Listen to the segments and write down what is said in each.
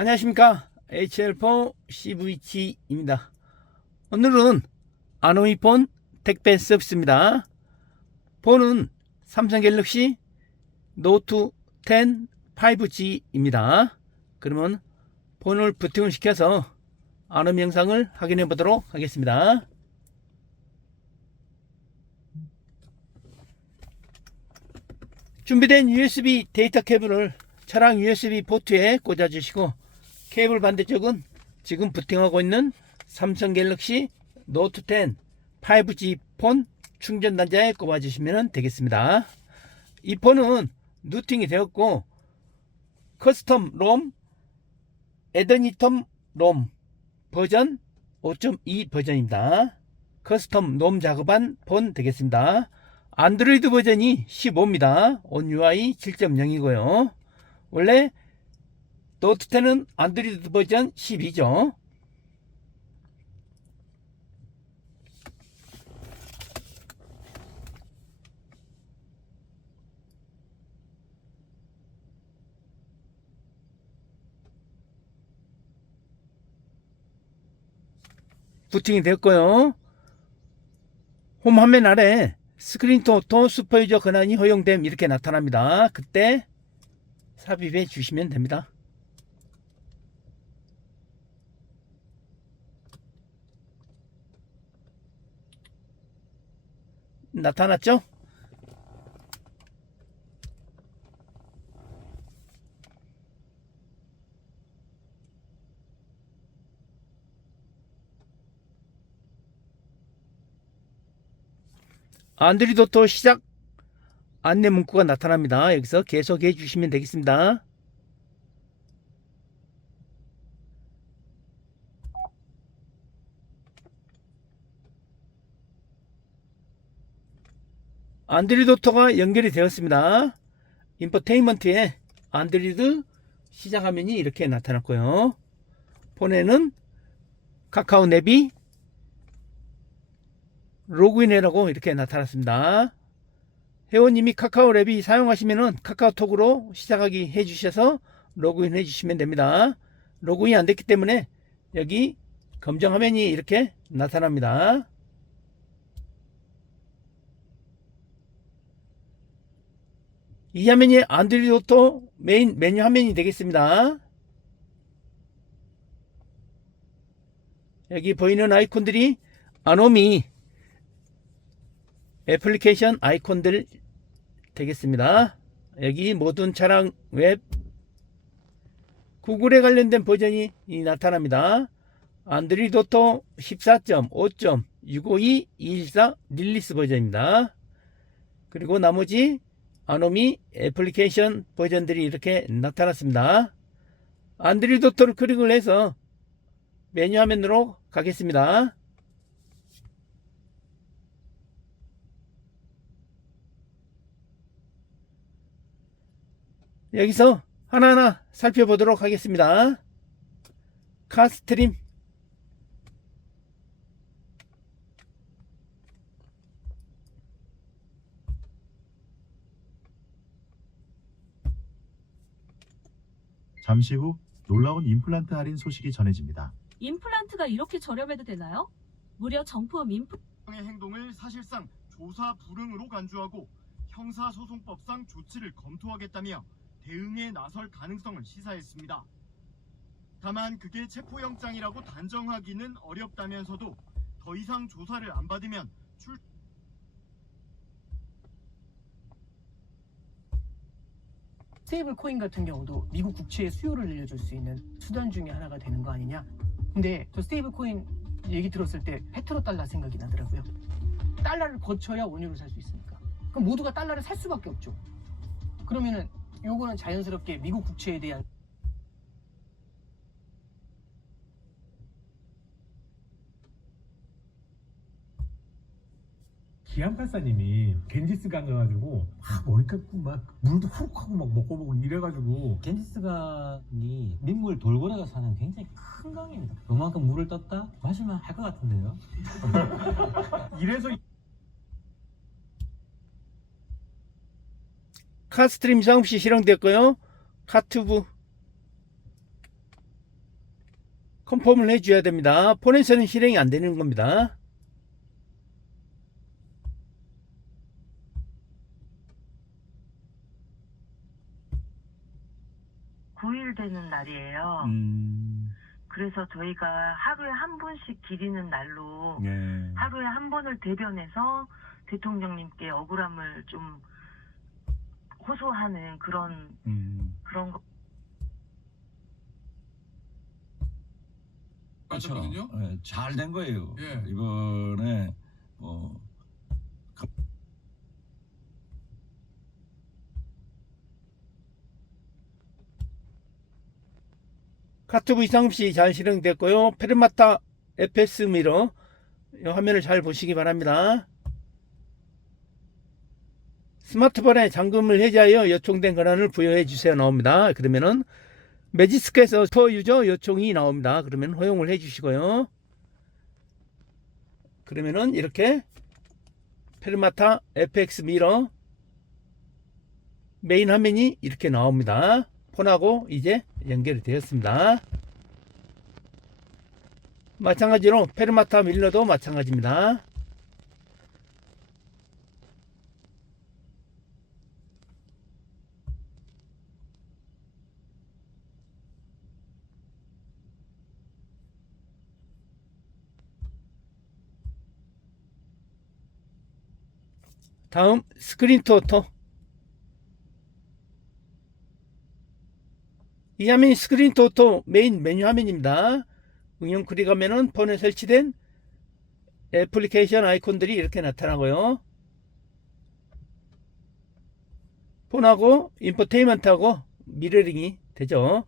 안녕하십니까? HL4 CVT입니다. 오늘은 아노이폰 택배 서비스입니다. 폰은 삼성 갤럭시 노트 10 5G입니다. 그러면 폰을 부팅을 시켜서 아노 영상을 확인해 보도록 하겠습니다. 준비된 USB 데이터 케이블을 차량 USB 포트에 꽂아 주시고 케이블 반대쪽은 지금 부팅하고 있는 삼성 갤럭시 노트 10 5G 폰 충전 단자에 꼽아 주시면 되겠습니다. 이 폰은 누팅이 되었고 커스텀 롬 에더니텀 롬 버전 5.2 버전입니다. 커스텀 롬 작업한 폰 되겠습니다. 안드로이드 버전이 15입니다. 온 UI 7.0이고요. 원래 노트 10은 안드로이드 버전 12죠. 부팅이 됐고요. 홈 화면 아래 스크린 토토 슈퍼유저 권한이 허용됨 이렇게 나타납니다. 그때 삽입해 주시면 됩니다. 나타났죠? 오토 시작 안내 문구가 나타납니다. 여기서 계속해 주시면 되겠습니다. 오토가 연결이 되었습니다. 인포테인먼트에 안드로이드 시작 화면이 이렇게 나타났고요. 폰에는 카카오 앱이 로그인해라고 이렇게 나타났습니다. 회원님이 카카오 랩이 사용하시면은 카카오톡으로 시작하기 해주셔서 로그인 해주시면 됩니다. 로그인이 안 됐기 때문에 여기 검정 화면이 이렇게 나타납니다. 이 화면이 안드로이드 오토 메인 메뉴 화면이 되겠습니다. 여기 보이는 아이콘들이 아노미 애플리케이션 아이콘들 되겠습니다. 여기 모든 차량 웹 구글에 관련된 버전이 나타납니다. 안드로이드 오토 14.5.652.214 릴리스 버전입니다. 그리고 나머지 아노미 애플리케이션 버전들이 이렇게 나타났습니다. 안드로이드 오토를 클릭을 해서 메뉴 화면으로 가겠습니다. 여기서 하나하나 살펴보도록 하겠습니다. 카스트림 잠시 후 놀라운 임플란트 할인 소식이 전해집니다. 임플란트가 이렇게 저렴해도 되나요? 무려 정품 임플 의 행동을 사실상 조사 불응으로 간주하고 형사소송법상 조치를 검토하겠다며 대응에 나설 가능성을 시사했습니다. 다만 그게 체포영장이라고 단정하기는 어렵다면서도 더 이상 조사를 안 받으면 출 스테이블 코인 같은 경우도 미국 국채의 수요를 늘려줄 수 있는 수단 중에 하나가 되는 거 아니냐? 근데 저 스테이블 코인 얘기 들었을 때 페트로 달러 생각이 나더라고요. 달러를 거쳐야 원유를 살 수 있으니까. 그럼 모두가 달러를 살 수밖에 없죠. 그러면은 요거는 자연스럽게 미국 국채에 대한 기안팔사님이 겐지스강 가가지고 막 머리 감고 막 물도 훅 하고 막 먹고 먹고 이래가지고 겐지스강이 민물 돌고래가 사는 굉장히 큰 강입니다. 그만큼 물을 떴다 마시면 할 것 같은데요. 이래서 카스트림 사업시 실행됐고요. 카투브 컨펌을 해줘야 됩니다. 폰에서는 실행이 안 되는 겁니다. 되는 날이에요. 음, 그래서 저희가 하루에 한 번씩 기리는 날로 예. 하루에 한 번을 대변해서 대통령님께 억울함을 좀 호소하는 그런 음. 그런 거. 그렇죠. 맞았거든요. 예, 잘된 거예요. 예. 이번에 뭐 카투브 이상 없이 잘 실행됐고요. 페르마타 FS 미러 이 화면을 잘 보시기 바랍니다. 스마트폰에 잠금을 해제하여 요청된 권한을 부여해 주세요 나옵니다. 그러면은 매지스크에서 스토어 유저 요청이 나옵니다. 그러면 허용을 해 주시고요. 그러면은 이렇게 페르마타 FX 미러 메인 화면이 이렇게 나옵니다. 폰하고 이제 연결이 되었습니다. 마찬가지로 페르마타 밀러도 마찬가지입니다. 다음 스크린 토토 이 화면이 스크린 토토 메인 메뉴 화면입니다. 응용 클릭하면은 폰에 설치된 애플리케이션 아이콘들이 이렇게 나타나고요. 폰하고 인포테인먼트하고 미러링이 되죠.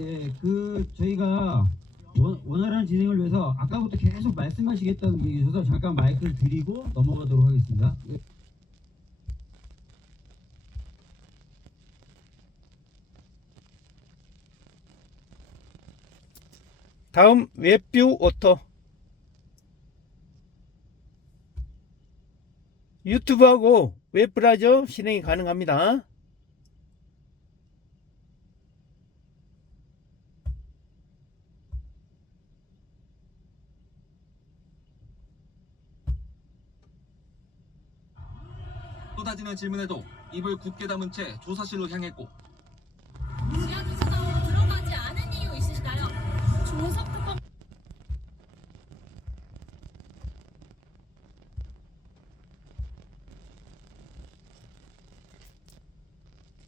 네, 그 저희가 원, 원활한 진행을 위해서 아까부터 계속 말씀하시겠다는 게 있어서 잠깐 마이크를 드리고 넘어가도록 하겠습니다. 네. 다음 웹뷰 오토 유튜브하고 웹브라우저 실행이 가능합니다. 쏟아지는 질문에도 입을 굳게 담은 채 조사실로 향했고 지하주차장으로 들어가지 않은 이유 있으실까요? 조석 특검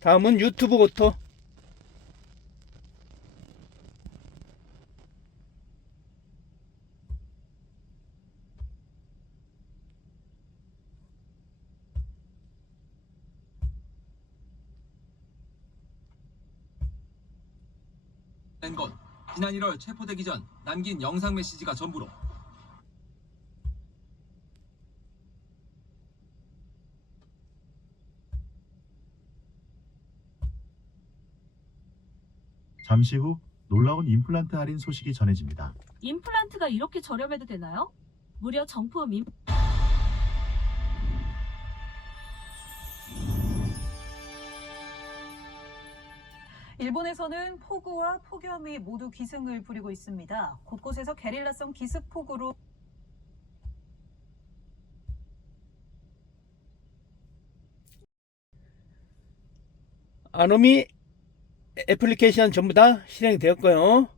다음은 유튜브 오토 지난 1월 체포되기 전 남긴 영상 메시지가 전부로 잠시 후 놀라운 임플란트 할인 소식이 전해집니다. 임플란트가 이렇게 저렴해도 되나요? 무려 정품 임 일본에서는 폭우와 폭염이 모두 기승을 부리고 있습니다. 곳곳에서 게릴라성 기습 폭우로 아노미 애플리케이션 전부 다 실행되었고요.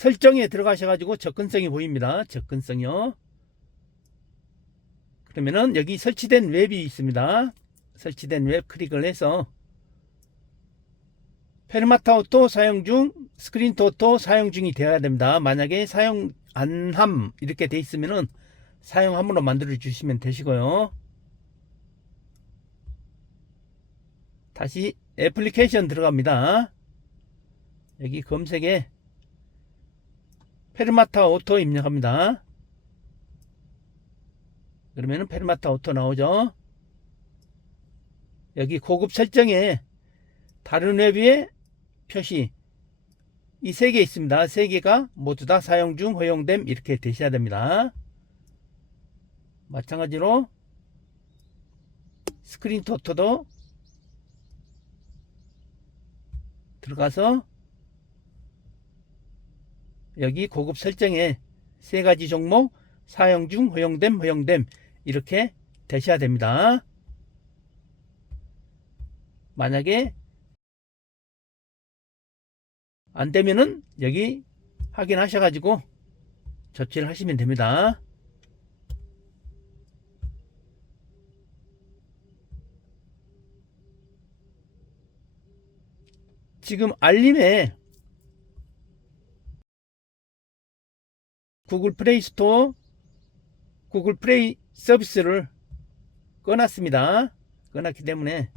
설정에 들어가셔가지고 접근성이 보입니다. 접근성이요. 그러면은 여기 설치된 웹이 있습니다. 설치된 웹 클릭을 해서 페르마타 오토 사용 중 스크린 토토 사용 중이 되어야 됩니다. 만약에 사용 안함 이렇게 돼 있으면은 사용함으로 만들어 주시면 되시고요. 다시 애플리케이션 들어갑니다. 여기 검색에 페르마타 오토 입력합니다. 그러면은 페르마타 오토 나오죠. 여기 고급 설정에 다른 웹의 표시 이 세 개 있습니다. 세 개가 모두 다 사용 중 허용됨 이렇게 되셔야 됩니다. 마찬가지로 스크린 토토도 들어가서 여기 고급 설정에 세 가지 종목 사용 중 허용됨 허용됨 이렇게 되셔야 됩니다. 만약에 안 되면은 여기 확인하셔 가지고 조치를 하시면 됩니다. 지금 알림에 구글 플레이 스토어, 구글 플레이 서비스를 꺼놨습니다. 꺼놨기 때문에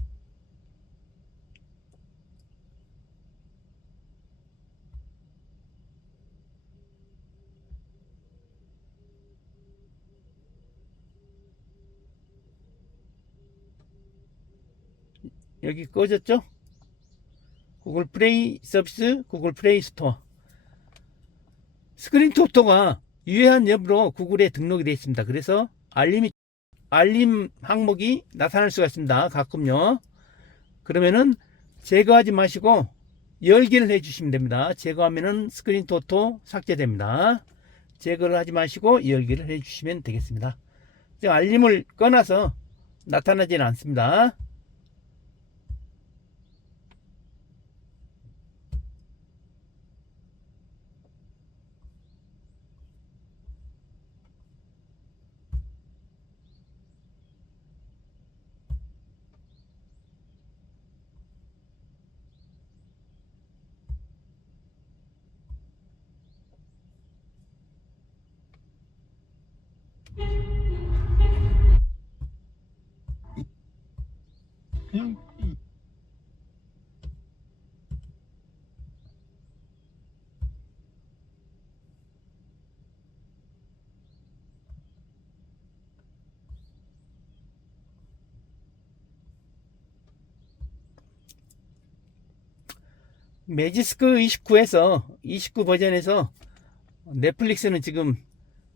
여기 꺼졌죠? 구글 플레이 서비스, 구글 플레이 스토어. 스크린 토토가 유효한 여부로 구글에 등록이 되어 있습니다. 그래서 알림이 알림 항목이 나타날 수가 있습니다. 가끔요. 그러면은 제거하지 마시고 열기를 해 주시면 됩니다. 제거하면은 스크린 토토 삭제됩니다. 제거를 하지 마시고 열기를 해 주시면 되겠습니다. 알림을 꺼놔서 나타나지는 않습니다. 그냥 이- 매지스크 29에서 29 버전에서 넷플릭스는 지금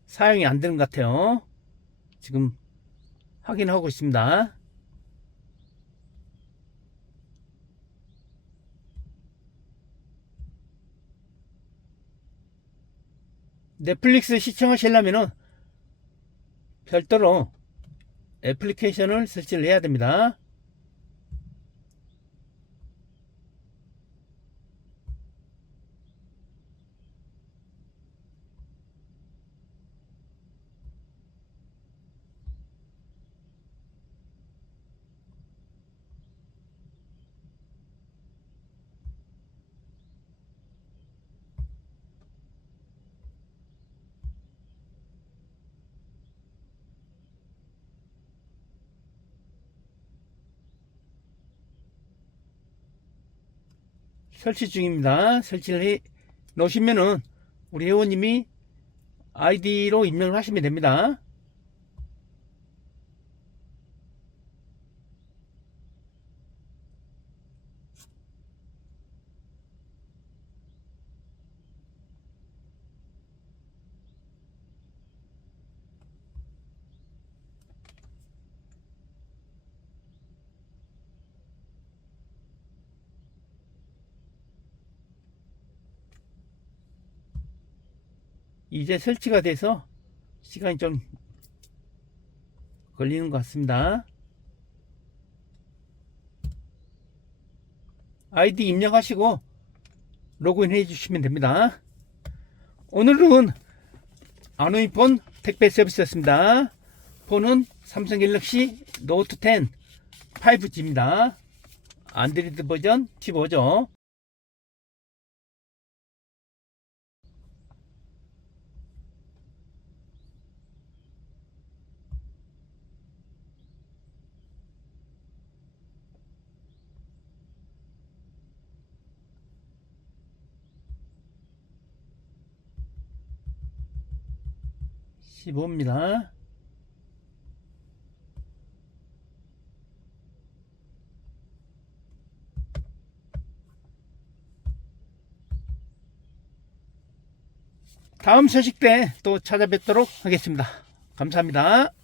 사용이 안 되는 것 같아요. 지금 확인하고 있습니다. 넷플릭스 시청하시려면은 별도로 애플리케이션을 설치를 해야 됩니다. 설치 중입니다. 설치를 해 놓으시면은 우리 회원님이 아이디로 입력을 하시면 됩니다. 이제 설치가 돼서 시간이 좀 걸리는 것 같습니다. 아이디 입력하시고 로그인 해 주시면 됩니다. 오늘은 아노이폰 택배 서비스였습니다. 폰은 삼성 갤럭시 노트 10 5G입니다. 안드로이드 버전 15죠. 15입니다. 다음 소식 때 또 찾아뵙도록 하겠습니다. 감사합니다.